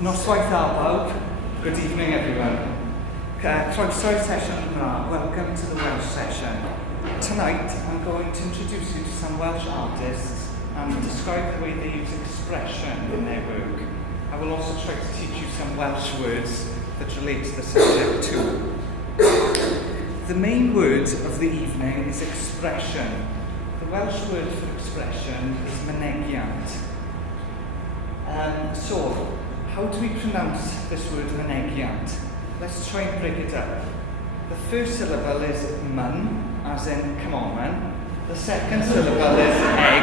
Noswaith Arbawr. Good evening, everyone. Croeso session welcome to the Welsh session. Tonight, I'm going to introduce you to some Welsh artists and describe the way they use expression in their work. I will also try to teach you some Welsh words that relate to the subject too. The main word of the evening is expression. The Welsh word for expression is Mynegiant. So, how do we pronounce this word Mynegiant? Let's try and break it up. The first syllable is mun, as in come on man. The second syllable is egg,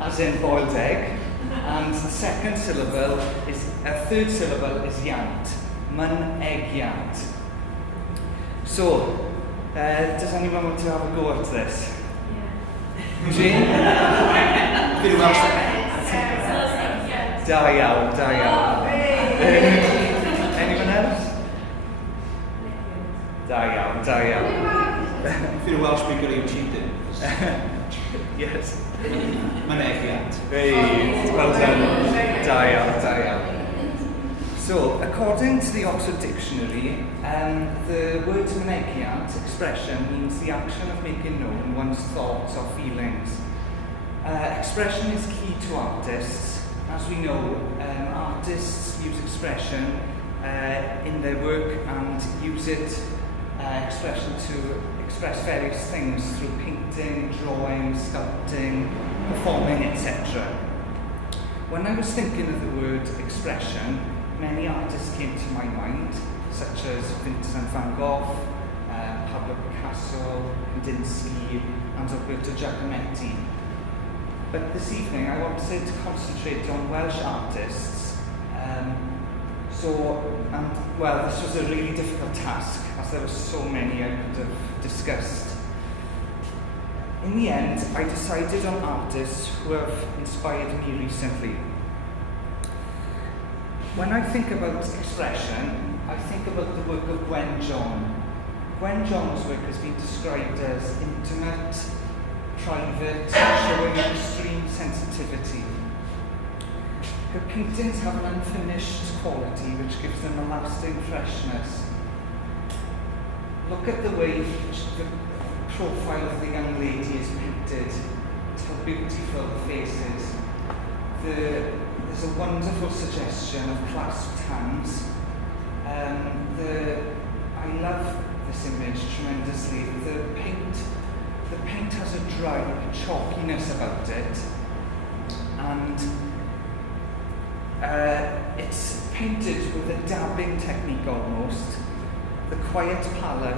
as in boiled egg. And the third syllable is yant, Mynegiant. So, does anyone want to have a go at this? Yeah. Eugene? Pretty well. Da iawn. Anyone else? Da iawn. If you're a Welsh speaker, you cheated. Yes. Mynegiant. Hey, well done. Da iawn. So, according to the Oxford Dictionary, the word mynegiant expression means the action of making known one's thoughts or feelings. Expression is key to artists. As we know, artists use expression in their work and use expression to express various things through painting, drawing, sculpting, performing, etc. When I was thinking of the word expression, many artists came to my mind, such as Vincent van Gogh, Pablo Picasso, Kandinsky, and Roberto Giacometti. But this evening I wanted to concentrate on Welsh artists. This was a really difficult task, as there were so many I could have discussed. In the end, I decided on artists who have inspired me recently. When I think about expression, I think about the work of Gwen John. Gwen John's work has been described as intimate, private, showing extreme sensitivity. Her paintings have an unfinished quality which gives them a lasting freshness. Look at the way the profile of the young lady is painted. How beautiful the face is. There's a wonderful suggestion of clasped hands. I love this image tremendously. The paint has a dry chalkiness about it, and it's painted with a dabbing technique almost. The quiet colour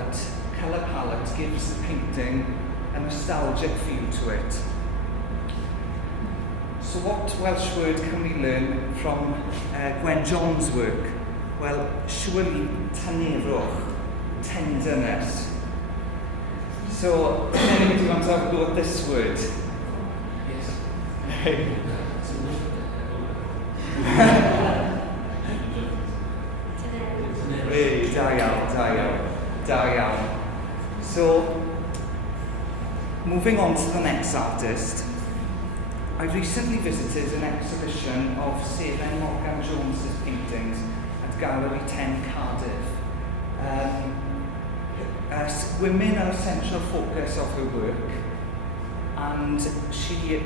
palette gives the painting a nostalgic feel to it. So what Welsh word can we learn from Gwen John's work? Well, surely tanerwch, tenderness. So, does anybody want to have a go at this word? Yes. Da iawn. So, moving on to the next artist, I recently visited an exhibition of Sarah Morgan Jones's paintings at Gallery 10 Cardiff. Women are a central focus of her work, and she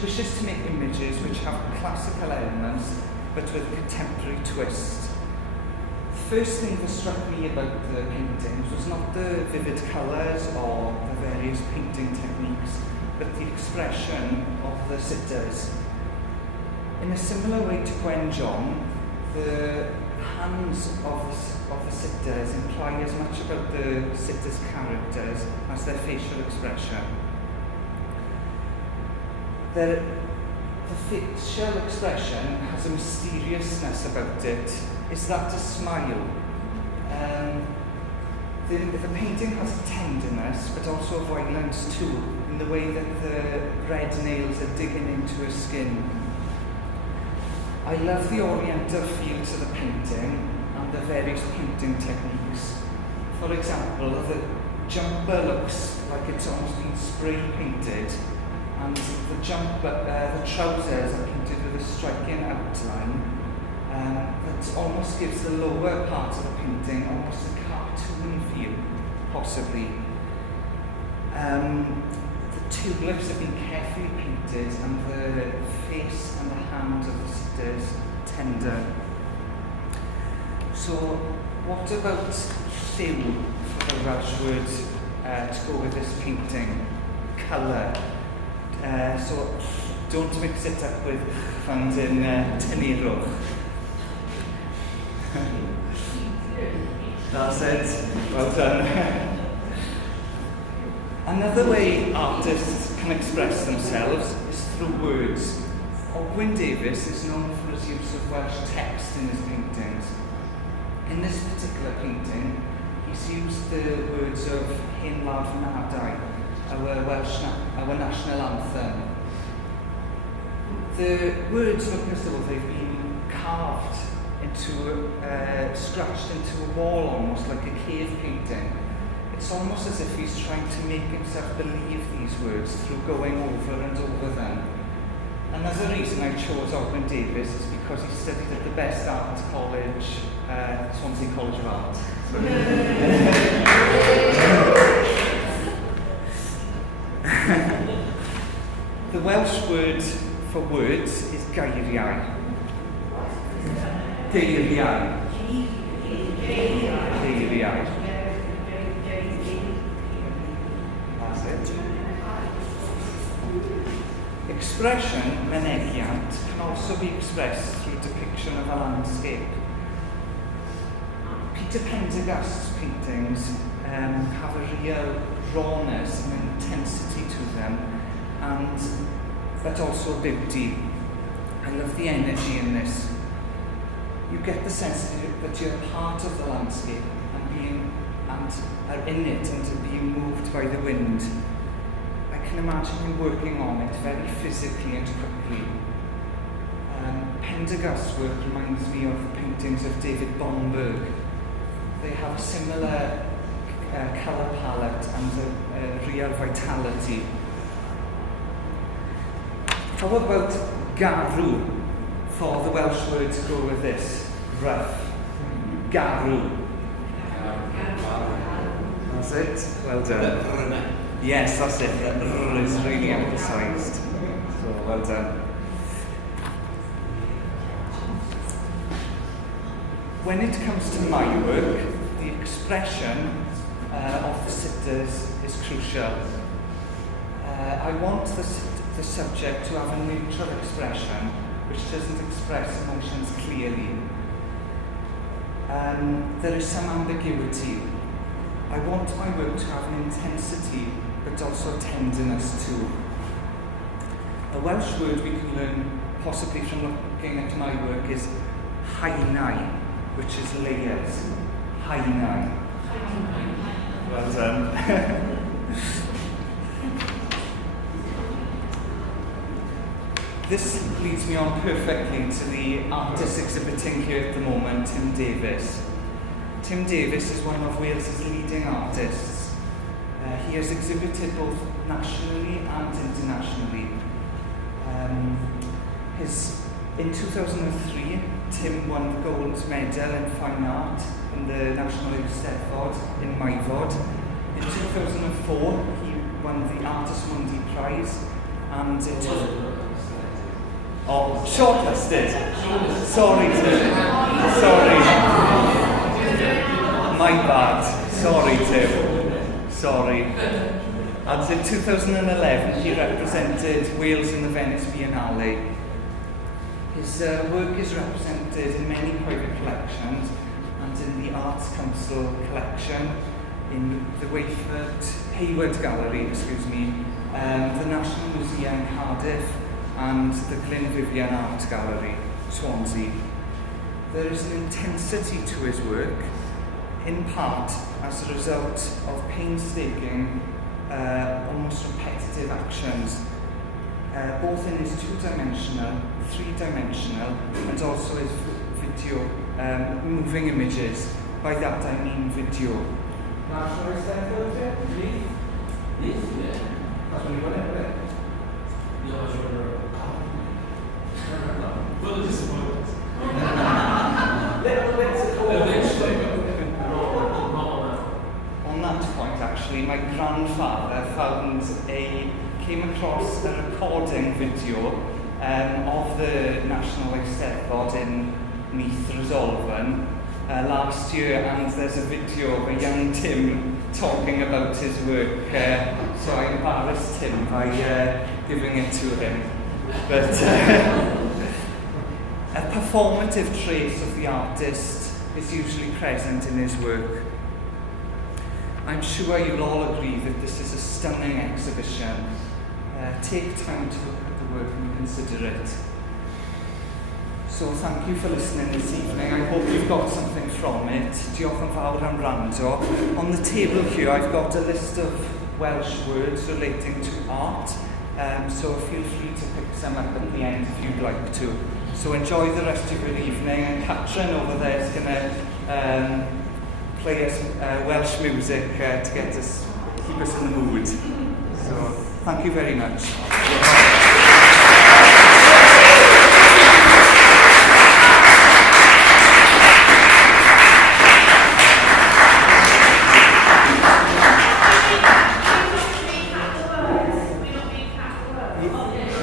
wishes to make images which have classical elements but with a contemporary twist. The first thing that struck me about the paintings was not the vivid colours or the various painting techniques, but the expression of the sitters. In a similar way to Gwen John, the hands of the sitters imply as much about the sitters' characters as their facial expression. The facial expression has a mysteriousness about it. Is that a smile? The painting has a tenderness, but also a violence too, in the way that the red nails are digging into her skin. I love the oriental feel to the painting and the various painting techniques. For example, the jumper looks like it's almost been spray painted, and the trousers are painted with a striking outline that almost gives the lower part of the painting almost a cartoon feel, possibly. The tulips have been carefully painted, and the face and the hand of the sitters tender. So, what about lliw for the Welsh word to go with this painting? Colour. So, don't mix it up with found in tynnuroch. That's it. Well done. Another way artists can express themselves is through words. Ogwyn Davies is known for his use of Welsh text in his paintings. In this particular painting, he's used the words of Hen Lad Fy Nadau, our national anthem. The words, first of all, they've been carved into, scratched into a wall, almost like a cave painting. It's almost as if he's trying to make himself believe these words through going over and over them. Another reason I chose Ogwyn Davies is because he studied at the best art college, Swansea College of Art. The Welsh word for words is geiriau. Geiriau. Geiriau. That's it. Expression, mynegiant, can also be expressed through depiction of a landscape. Peter Pendergast's paintings have a real rawness and intensity to them, but also beauty. I love the energy in this. You get the sense that you're part of the landscape and are in it and being moved by the wind. I can imagine him working on it very physically and quickly. Pendergast's work reminds me of the paintings of David Bomberg. They have a similar colour palette and a real vitality. How about garw for the Welsh word to go with this? Rough. Garw. That's it. Well done. Yes, that's it. The R is really emphasised. So well done. When it comes to my work, the expression of the sitters is crucial. I want the subject to have a neutral expression which doesn't express emotions clearly. There is some ambiguity. I want my work to have an intensity but also tenderness too. A Welsh word we can learn possibly from looking at my work is haenau, which is layers. Haenau. Well done. This leads me on perfectly to the artist exhibiting here at the moment, Tim Davies. Tim Davies is one of Wales's leading artists. He has exhibited both nationally and internationally. In 2003, Tim won the gold medal in fine art in the National Eisteddfod in Myfod. In 2004, he won the Artis Mundi Prize, and shortlisted. Sorry, Tim. Sorry. My bad. Sorry, Tim. Sorry. And in 2011, he represented Wales in the Venice Biennale. His work is represented in many private collections and in the Arts Council collection, in the Hayward Gallery, the National Museum Cardiff, and the Glyn Art Gallery, Swansea. There is an intensity to his work, in part as a result of painstaking, almost repetitive actions, both in his two-dimensional, three-dimensional, and also his video, moving images. By that I mean video. actually, my grandfather came across a recording video of the National Eisteddfod in Meath, Resolven last year, and there's a video of a young Tim talking about his work, so I embarrassed him by giving it to him. But a performative trace of the artist is usually present in his work. I'm sure you'll all agree that this is a stunning exhibition. Take time to look at the work and consider it. So thank you for listening this evening. I hope you've got something from it. Diolch yn fawr am wrando. On the table here I've got a list of Welsh words relating to art, so feel free to pick some up at the end if you'd like to. So enjoy the rest of your evening, and Catrin over there is going to play us Welsh music to keep us in the mood. So thank you very much.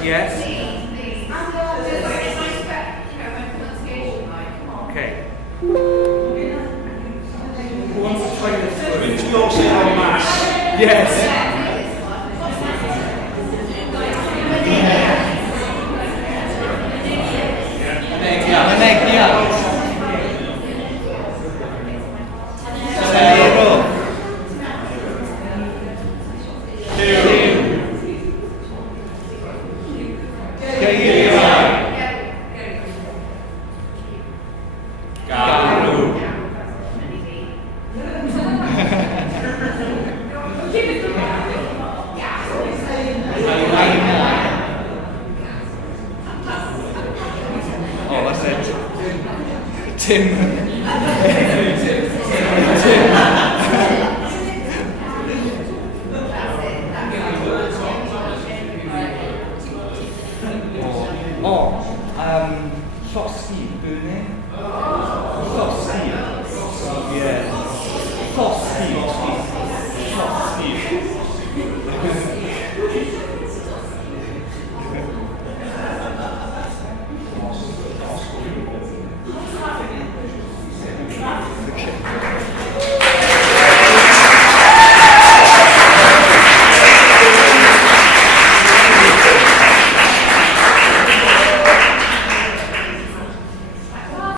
Yes? Okay. Who wants to try this one? We all say our mass. Yes. Mynegiant. Oh, that's it. Tim.